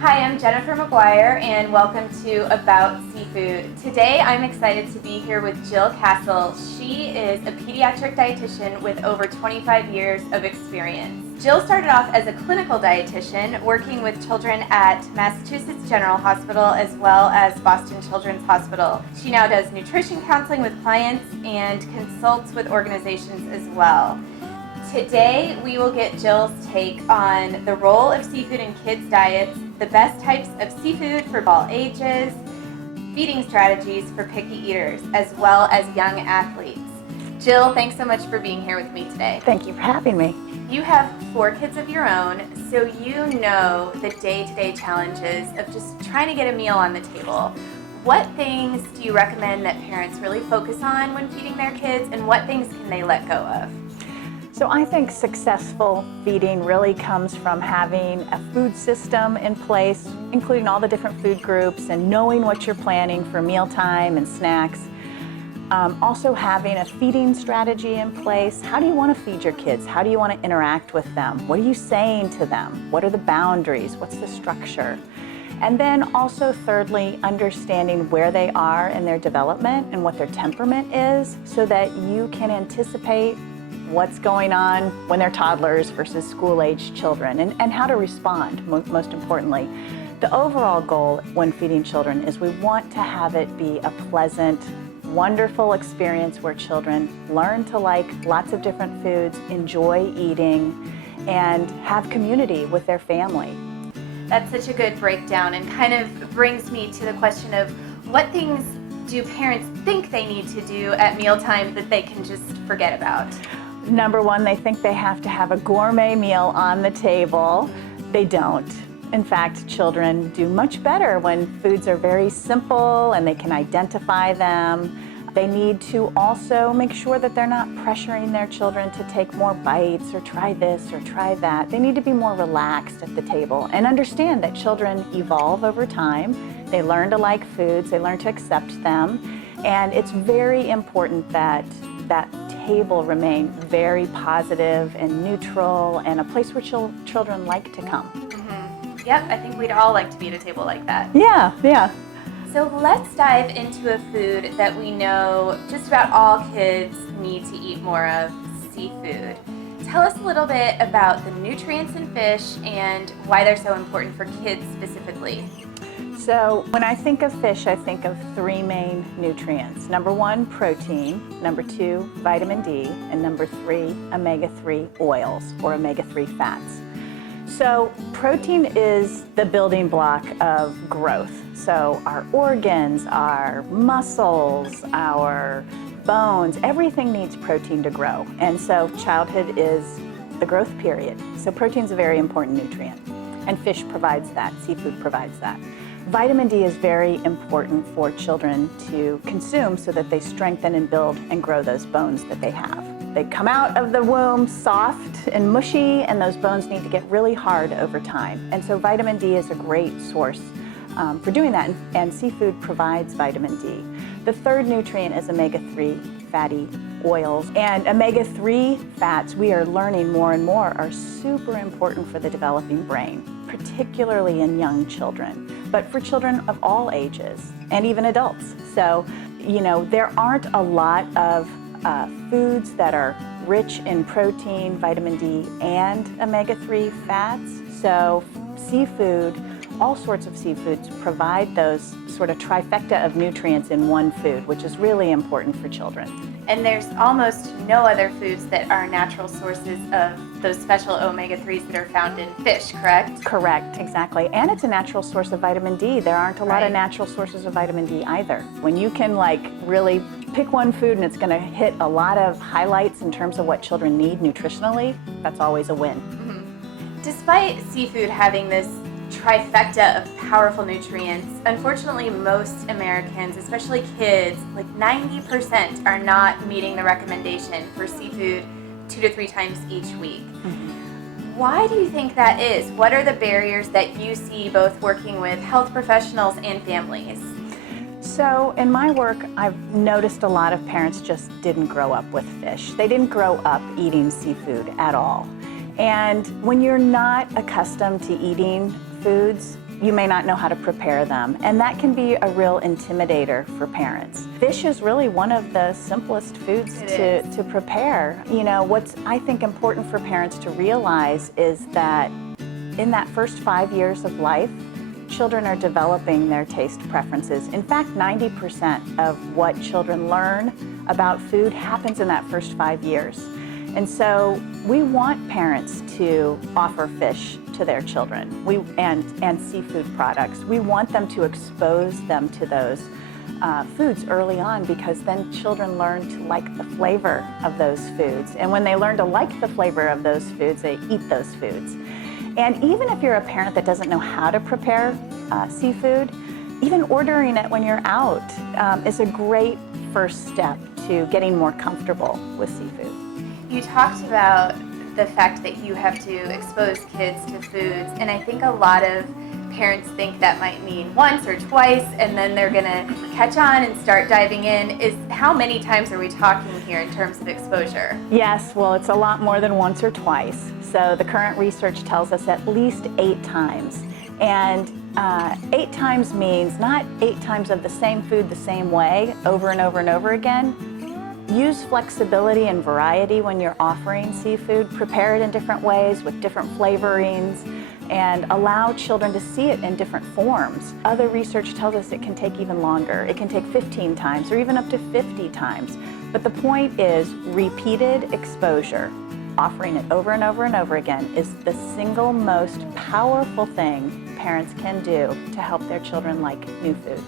Hi, I'm Jennifer McGuire, and welcome to About Seafood. Today, I'm excited to be here with Jill Castle. She is a pediatric dietitian with over 25 years of experience. Jill started off as a clinical dietitian, working with children at Massachusetts General Hospital as well as Boston Children's Hospital. She now does nutrition counseling with clients and consults with organizations as well. Today, we will get Jill's take on the role of seafood in kids' diets, the best types of seafood for all ages, feeding strategies for picky eaters, as well as young athletes. Jill, thanks so much for being here with me today. Thank you for having me. You have 4 kids of your own, so you know the day-to-day challenges of just trying to get a meal on the table. What things do you recommend that parents really focus on when feeding their kids, and what things can they let go of? So I think successful feeding really comes from having a food system in place, including all the different food groups and knowing what you're planning for mealtime and snacks. Also having a feeding strategy in place. How do you want to feed your kids? How do you want to interact with them? What are you saying to them? What are the boundaries? What's the structure? And then also thirdly, understanding where they are in their development and what their temperament is so that you can anticipate what's going on when they're toddlers versus school-age children, and how to respond, most importantly. The overall goal when feeding children is we want to have it be a pleasant, wonderful experience where children learn to like lots of different foods, enjoy eating, and have community with their family. That's such a good breakdown, and kind of brings me to the question of what things do parents think they need to do at mealtime that they can just forget about? Number one, they think they have to have a gourmet meal on the table. They don't. In fact, children do much better when foods are very simple and they can identify them. They need to also make sure that they're not pressuring their children to take more bites or try this or try that. They need to be more relaxed at the table and understand that children evolve over time. They learn to like foods, they learn to accept them, and it's very important that that table remain very positive and neutral and a place where children like to come. Mm-hmm. Yep, I think we'd all like to be at a table like that. Yeah. So let's dive into a food that we know just about all kids need to eat more of, seafood. Tell us a little bit about the nutrients in fish and why they're so important for kids specifically. So when I think of fish, I think of 3 main nutrients. Number 1, protein. Number 2, vitamin D. And number 3, omega-3 oils or omega-3 fats. So protein is the building block of growth. So our organs, our muscles, our bones, everything needs protein to grow. And so childhood is the growth period. So protein is a very important nutrient. And fish provides that, seafood provides that. Vitamin D is very important for children to consume so that they strengthen and build and grow those bones that they have. They come out of the womb soft and mushy, and those bones need to get really hard over time. And so vitamin D is a great source for doing that, and seafood provides vitamin D. The third nutrient is omega-3 fatty oils. And omega-3 fats, we are learning more and more, are super important for the developing brain, particularly in young children, but for children of all ages and even adults. So, there aren't a lot of foods that are rich in protein, vitamin D, and omega-3 fats. So seafood, all sorts of seafoods provide those sort of trifecta of nutrients in one food, which is really important for children. And there's almost no other foods that are natural sources of those special omega-3s that are found in fish, correct? Correct, exactly. And it's a natural source of vitamin D. There aren't a lot of natural sources of vitamin D either. When you can really pick one food and it's going to hit a lot of highlights in terms of what children need nutritionally, that's always a win. Mm-hmm. Despite seafood having this trifecta of powerful nutrients, unfortunately most Americans, especially kids, 90% are not meeting the recommendation for seafood 2 to 3 times each week. Mm-hmm. Why do you think that is? What are the barriers that you see both working with health professionals and families? So in my work, I've noticed a lot of parents just didn't grow up with fish. They didn't grow up eating seafood at all. And when you're not accustomed to eating foods, you may not know how to prepare them, and that can be a real intimidator for parents. Fish is really one of the simplest foods to prepare. You know, what's I think important for parents to realize is that in that first 5 years of life, children are developing their taste preferences. In fact, 90% of what children learn about food happens in that first 5 years. And so we want parents to offer fish to their children and seafood products. We want them to expose them to those foods early on, because then children learn to like the flavor of those foods. And when they learn to like the flavor of those foods, they eat those foods. And even if you're a parent that doesn't know how to prepare seafood, even ordering it when you're out is a great first step to getting more comfortable with seafood. You talked about the fact that you have to expose kids to foods, and I think a lot of parents think that might mean once or twice, and then they're gonna catch on and start diving in. How many times are we talking here in terms of exposure? Yes, well, it's a lot more than once or twice. So the current research tells us at least 8 times. And 8 times means not 8 times of the same food the same way over and over and over again. Use flexibility and variety when you're offering seafood. Prepare it in different ways with different flavorings, and allow children to see it in different forms. Other research tells us it can take even longer. It can take 15 times or even up to 50 times. But the point is, repeated exposure, offering it over and over and over again, is the single most powerful thing parents can do to help their children like new foods.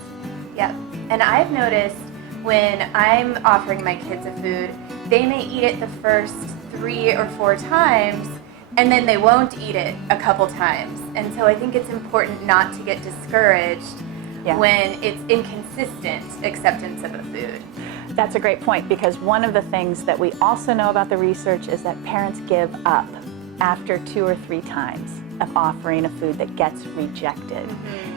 Yep, and I've noticed when I'm offering my kids a food, they may eat it the first 3 or 4 times, and then they won't eat it a couple times. And so I think it's important not to get discouraged when it's inconsistent acceptance of a food. That's a great point, because one of the things that we also know about the research is that parents give up after 2 or 3 times of offering a food that gets rejected.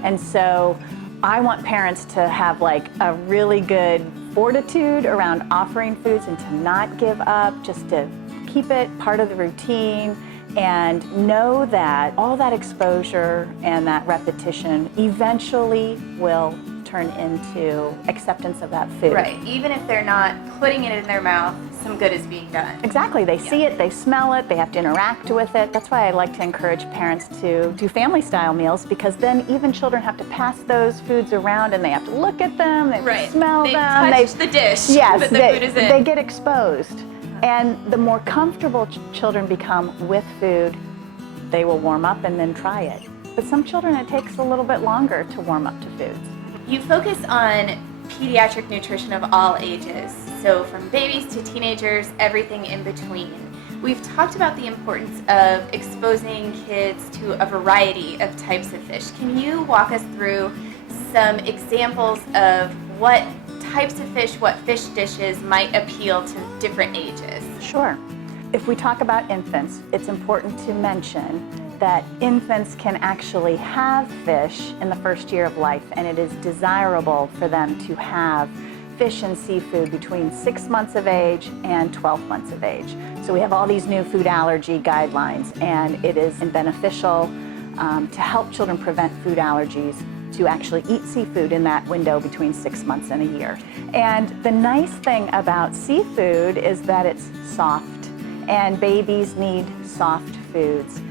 And so I want parents to have like a really good fortitude around offering foods and to not give up, just to keep it part of the routine, and know that all that exposure and that repetition eventually will turn into acceptance of that food. Right, even if they're not putting it in their mouth, some good is being done. Exactly, they see it, they smell it, they have to interact with it. That's why I like to encourage parents to do family style meals, because then even children have to pass those foods around and they have to look at them, they have to smell them. They touch the dish, yes, but the food is in. They get exposed. And the more comfortable children become with food, they will warm up and then try it. But some children, it takes a little bit longer to warm up to foods. You focus on pediatric nutrition of all ages, so from babies to teenagers, everything in between. We've talked about the importance of exposing kids to a variety of types of fish. Can you walk us through some examples of what types of fish, what fish dishes might appeal to different ages? Sure. If we talk about infants, it's important to mention that infants can actually have fish in the first year of life, and it is desirable for them to have fish and seafood between 6 months of age and 12 months of age. So we have all these new food allergy guidelines, and it is beneficial to help children prevent food allergies to actually eat seafood in that window between 6 months and a year. And the nice thing about seafood is that it's soft, and babies need soft foods.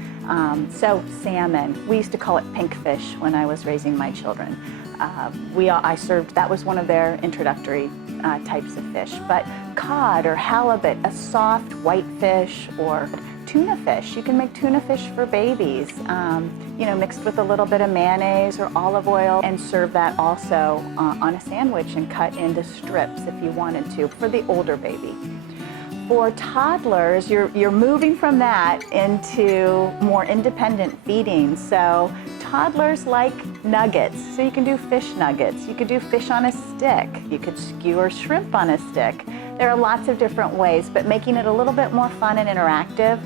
So salmon, we used to call it pink fish when I was raising my children. That was one of their introductory types of fish. But cod or halibut, a soft white fish, or tuna fish. You can make tuna fish for babies, mixed with a little bit of mayonnaise or olive oil, and serve that also on a sandwich and cut into strips if you wanted to for the older baby. For toddlers, you're moving from that into more independent feeding. So toddlers like nuggets, so you can do fish nuggets. You could do fish on a stick. You could skewer shrimp on a stick. There are lots of different ways, but making it a little bit more fun and interactive,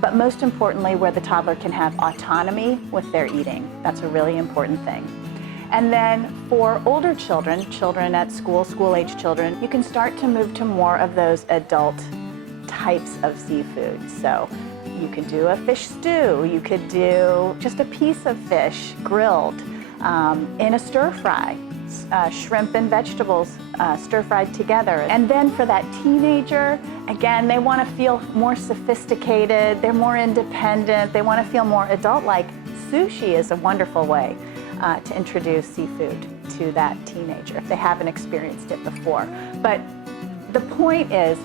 but most importantly, where the toddler can have autonomy with their eating. That's a really important thing. And then for older children at school-age children, you can start to move to more of those adult types of seafood. So You could do a fish stew. You could do just a piece of fish grilled in a stir fry, shrimp and vegetables stir fried together. And then for that teenager, again, they want to feel more sophisticated, they're more independent, they want to feel more adult-like. Sushi is a wonderful way to introduce seafood to that teenager if they haven't experienced it before. But the point is,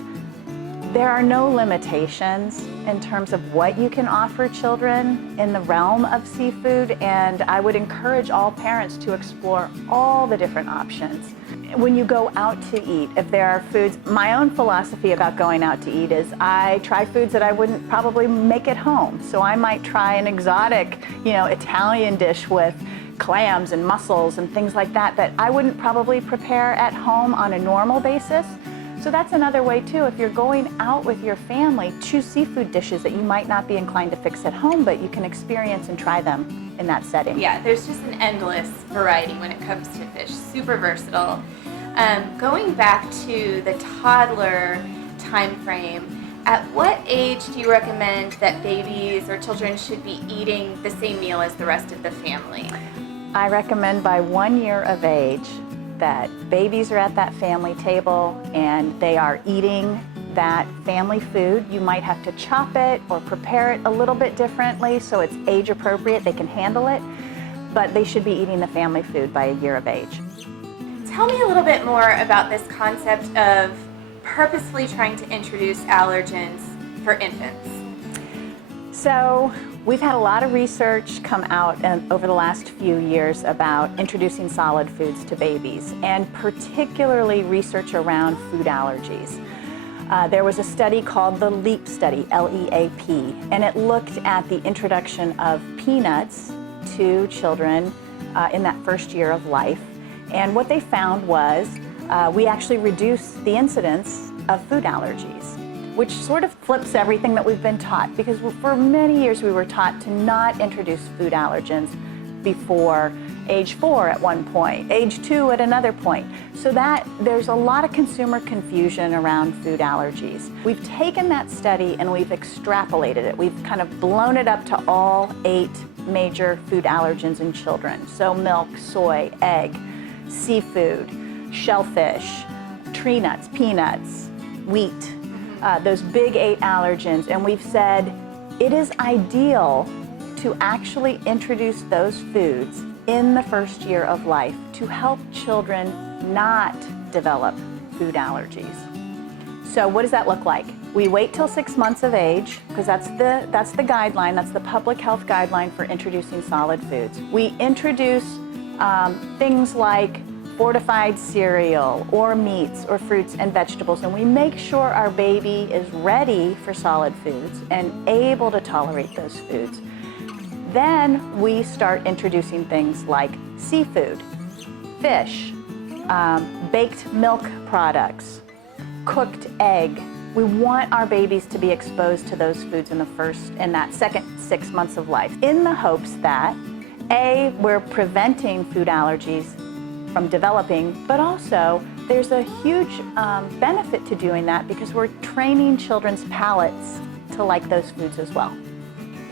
there are no limitations in terms of what you can offer children in the realm of seafood, and I would encourage all parents to explore all the different options. When you go out to eat, if there are foods, my own philosophy about going out to eat is I try foods that I wouldn't probably make at home. So I might try an exotic, Italian dish with clams and mussels and things like that that I wouldn't probably prepare at home on a normal basis. So that's another way too. If you're going out with your family, choose seafood dishes that you might not be inclined to fix at home, but you can experience and try them in that setting. Yeah, there's just an endless variety when it comes to fish. Super versatile. Going back to the toddler time frame, at what age do you recommend that babies or children should be eating the same meal as the rest of the family? I recommend by 1 year of age that babies are at that family table and they are eating that family food. You might have to chop it or prepare it a little bit differently so it's age appropriate, they can handle it, but they should be eating the family food by 1 year of age. Tell me a little bit more about this concept of purposefully trying to introduce allergens for infants. So we've had a lot of research come out over the last few years about introducing solid foods to babies, and particularly research around food allergies. There was a study called the LEAP study, L-E-A-P, and it looked at the introduction of peanuts to children in that first year of life. And what they found was we actually reduced the incidence of food allergies, which sort of flips everything that we've been taught, because for many years we were taught to not introduce food allergens before age 4 at one point, age 2 at another point. So that there's a lot of consumer confusion around food allergies. We've taken that study and we've extrapolated it. We've kind of blown it up to all 8 major food allergens in children. So milk, soy, egg, seafood, shellfish, tree nuts, peanuts, wheat, those big 8 allergens. And we've said it is ideal to actually introduce those foods in the first year of life to help children not develop food allergies. So what does that look like? We wait till 6 months of age, because that's the guideline, that's the public health guideline for introducing solid foods. We introduce things like fortified cereal or meats or fruits and vegetables, and we make sure our baby is ready for solid foods and able to tolerate those foods. Then we start introducing things like seafood, fish, baked milk products, cooked egg. We want our babies to be exposed to those foods in that second 6 months of life, in the hopes that A, we're preventing food allergies from developing, but also there's a huge benefit to doing that because we're training children's palates to like those foods as well.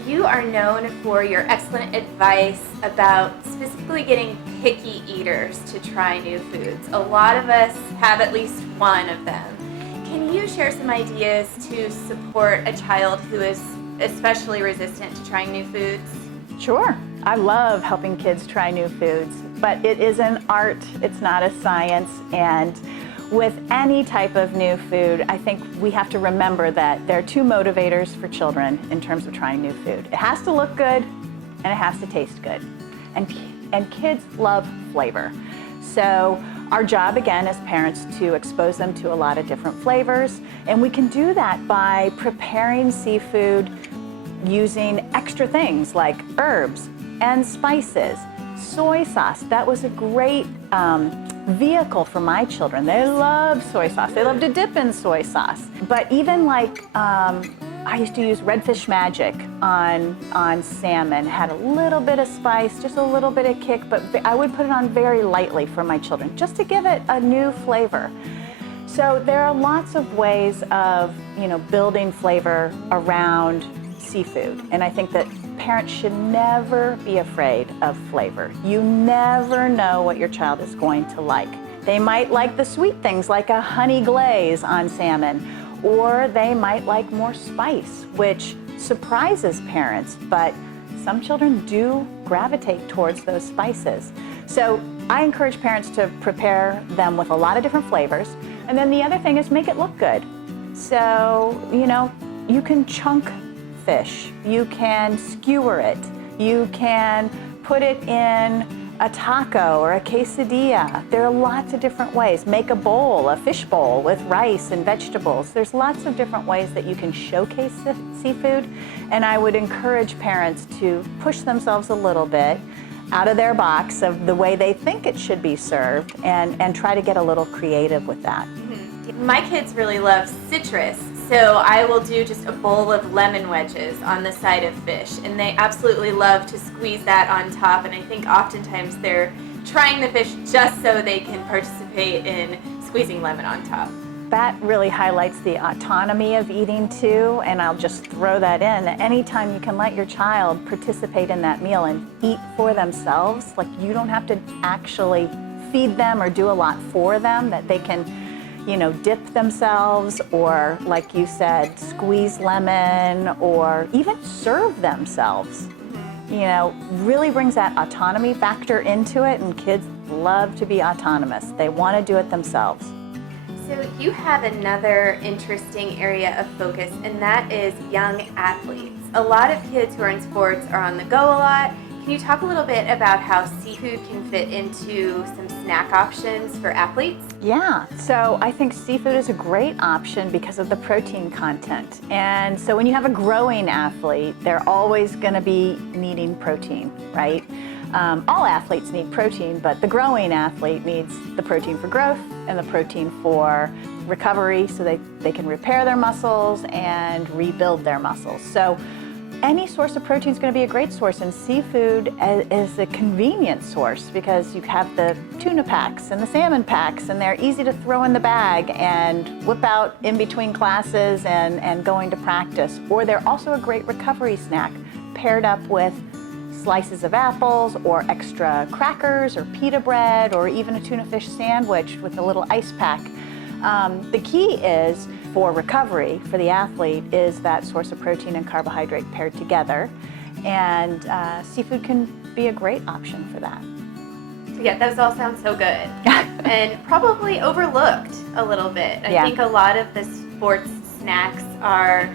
You are known for your excellent advice about specifically getting picky eaters to try new foods. A lot of us have at least one of them. Can you share some ideas to support a child who is especially resistant to trying new foods? Sure. I love helping kids try new foods, but it is an art, it's not a science, and with any type of new food, I think we have to remember that there are 2 motivators for children in terms of trying new food. It has to look good and it has to taste good. And kids love flavor. So our job, again, as parents, to expose them to a lot of different flavors, and we can do that by preparing seafood using extra things like herbs and spices. Soy sauce, that was a great vehicle for my children. They love soy sauce. They love to dip in soy sauce. But even like, I used to use Redfish Magic on salmon. Had a little bit of spice, just a little bit of kick, but I would put it on very lightly for my children, just to give it a new flavor. So there are lots of ways of, building flavor around seafood. And I think that parents should never be afraid of flavor. You never know what your child is going to like. They might like the sweet things like a honey glaze on salmon, or they might like more spice, which surprises parents, but some children do gravitate towards those spices. So I encourage parents to prepare them with a lot of different flavors. And then the other thing is make it look good. So, you can chunk fish, you can skewer it, you can put it in a taco or a quesadilla. There are lots of different ways. Make a bowl, a fish bowl with rice and vegetables. There's lots of different ways that you can showcase seafood, and I would encourage parents to push themselves a little bit out of their box of the way they think it should be served and try to get a little creative with that. My kids really love citrus, so I will do just a bowl of lemon wedges on the side of fish, and they absolutely love to squeeze that on top, and I think oftentimes they're trying the fish just so they can participate in squeezing lemon on top. That really highlights the autonomy of eating too, and I'll just throw that in. Anytime you can let your child participate in that meal and eat for themselves, like you don't have to actually feed them or do a lot for them, that they can dip themselves, or like you said, squeeze lemon, or even serve themselves. Really brings that autonomy factor into it, and kids love to be autonomous. They want to do it themselves. So you have another interesting area of focus, and that is young athletes. A lot of kids who are in sports are on the go a lot. Can you talk a little bit about how seafood can fit into some snack options for athletes? Yeah, so I think seafood is a great option because of the protein content. And so when you have a growing athlete, they're always going to be needing protein, right? All athletes need protein, but the growing athlete needs the protein for growth and the protein for recovery so they can repair their muscles and rebuild their muscles. So any source of protein is going to be a great source, and seafood is a convenient source because you have the tuna packs and the salmon packs, and they're easy to throw in the bag and whip out in between classes and going to practice. Or they're also a great recovery snack paired up with slices of apples or extra crackers or pita bread or even a tuna fish sandwich with a little ice pack. The key is for recovery for the athlete is that source of protein and carbohydrate paired together, and seafood can be a great option for that. Yeah, those all sound so good and probably overlooked a little bit. I think a lot of the sports snacks are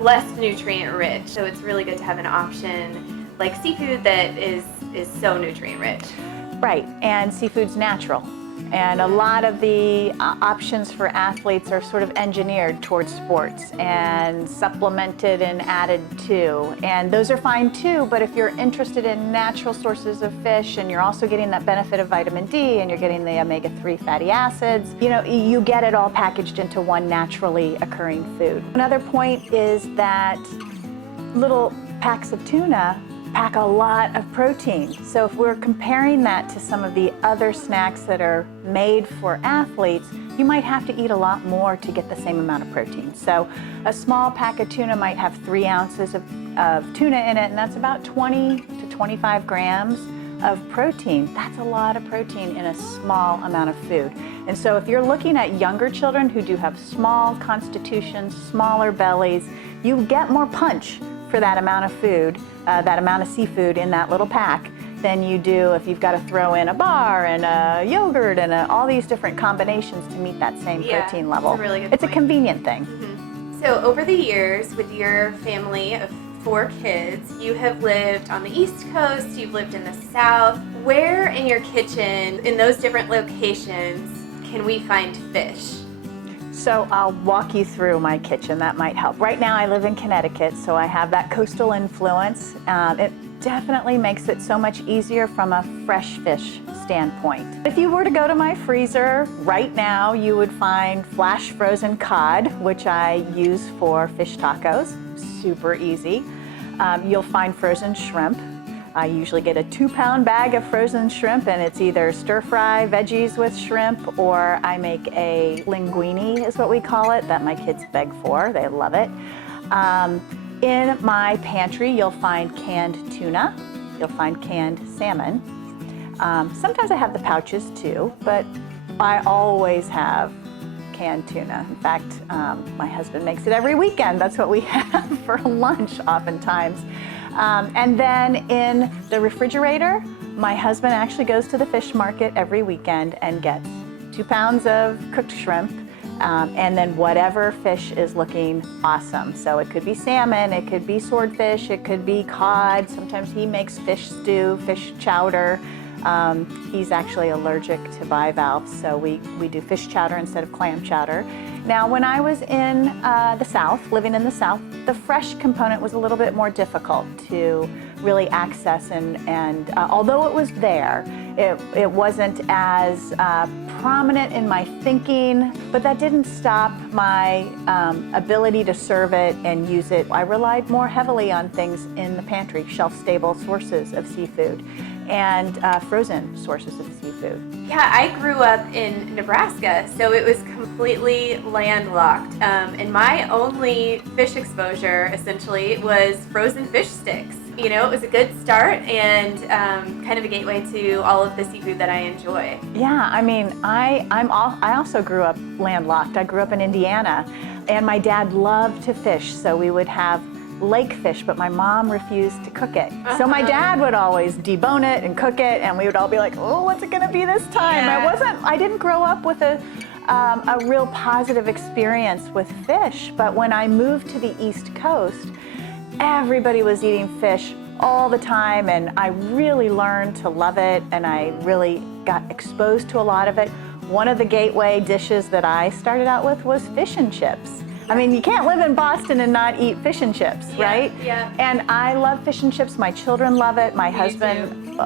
less nutrient rich, so it's really good to have an option like seafood that is so nutrient rich. Right, and seafood's natural. And a lot of the options for athletes are sort of engineered towards sports and supplemented and added to. And those are fine too, but if you're interested in natural sources of fish and you're also getting that benefit of vitamin D and you're getting the omega-3 fatty acids, you get it all packaged into one naturally occurring food. Another point is that little packs of tuna pack a lot of protein. So if we're comparing that to some of the other snacks that are made for athletes, you might have to eat a lot more to get the same amount of protein. So a small pack of tuna might have 3 ounces of tuna in it, and that's about 20 to 25 grams of protein. That's a lot of protein in a small amount of food. And so if you're looking at younger children who do have small constitutions, smaller bellies, you get more punch for that amount of food, that amount of seafood in that little pack than you do if you've got to throw in a bar and a yogurt and all these different combinations to meet that same protein level. That's a really good It's point. a convenient thing. Mm-hmm. So over the years, with your family of 4 kids, you have lived on the East Coast, you've lived in the South. Where in your kitchen, in those different locations, can we find fish? So I'll walk you through my kitchen. That might help. Right now I live in Connecticut, so I have that coastal influence. It definitely makes it so much easier from a fresh fish standpoint. If you were to go to my freezer right now, you would find flash frozen cod, which I use for fish tacos. Super easy. You'll find frozen shrimp. I usually get a 2-pound bag of frozen shrimp, and it's either stir-fry veggies with shrimp, or I make a linguine, is what we call it, that my kids beg for. They love it. In my pantry, you'll find canned tuna, you'll find canned salmon. Sometimes I have the pouches too, but I always have canned tuna. In fact, my husband makes it every weekend. That's what we have for lunch oftentimes. And then in the refrigerator, my husband actually goes to the fish market every weekend and gets 2 pounds of cooked shrimp, and then whatever fish is looking awesome. So it could be salmon, it could be swordfish, it could be cod. Sometimes he makes fish stew, fish chowder. He's actually allergic to bivalves, so we do fish chowder instead of clam chowder. Now, when I was in the South, living in the South, the fresh component was a little bit more difficult to really access, and although it was there, it wasn't as prominent in my thinking, but that didn't stop my ability to serve it and use it. I relied more heavily on things in the pantry, shelf-stable sources of seafood, and frozen sources of seafood. Yeah, I grew up in Nebraska, so it was completely landlocked. And my only fish exposure, essentially, was frozen fish sticks. You know, it was a good start and kind of a gateway to all of the seafood that I enjoy. Yeah, I mean, I also grew up landlocked. I grew up in Indiana, and my dad loved to fish, so we would have lake fish, but my mom refused to cook it. So my dad would always debone it and cook it, and we would all be like, oh, what's it gonna be this time? Yeah. I didn't grow up with a real positive experience with fish, but when I moved to the East Coast, everybody was eating fish all the time, and I really learned to love it, and I really got exposed to a lot of it. One of the gateway dishes that I started out with was fish and chips. I mean, you can't live in Boston and not eat fish and chips, right? Yeah. And I love fish and chips. My children love it. My husband,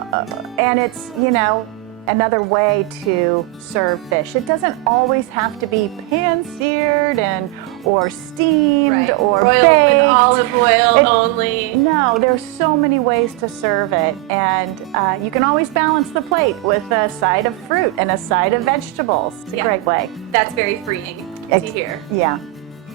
and it's, you know, another way to serve fish. It doesn't always have to be pan-seared or steamed or broiled baked. with olive oil only. No, there's so many ways to serve it, and you can always balance the plate with a side of fruit and a side of vegetables. It's a great way. That's very freeing to hear. Yeah.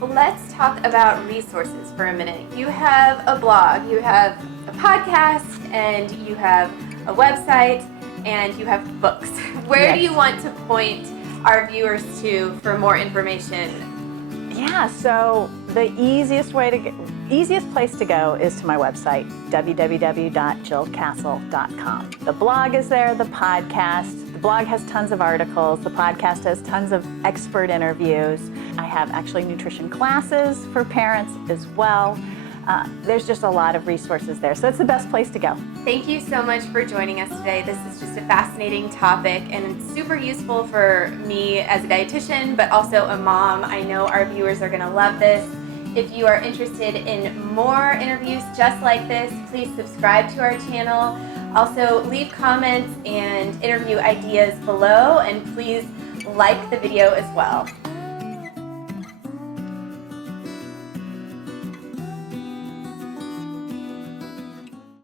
Let's talk about resources for a minute. You have a blog, you have a podcast, and you have a website, and you have books. Where do you want to point our viewers to for more information? Yeah, so the easiest place to go is to my website, www.jillcastle.com. The blog is there, the podcast. The blog has tons of articles. The podcast has tons of expert interviews. I have actually nutrition classes for parents as well. There's just a lot of resources there, so it's the best place to go. Thank you so much for joining us today. This is just a fascinating topic, and it's super useful for me as a dietitian, but also a mom. I know our viewers are going to love this. If you are interested in more interviews just like this, please subscribe to our channel. Also, leave comments and interview ideas below, and please like the video as well.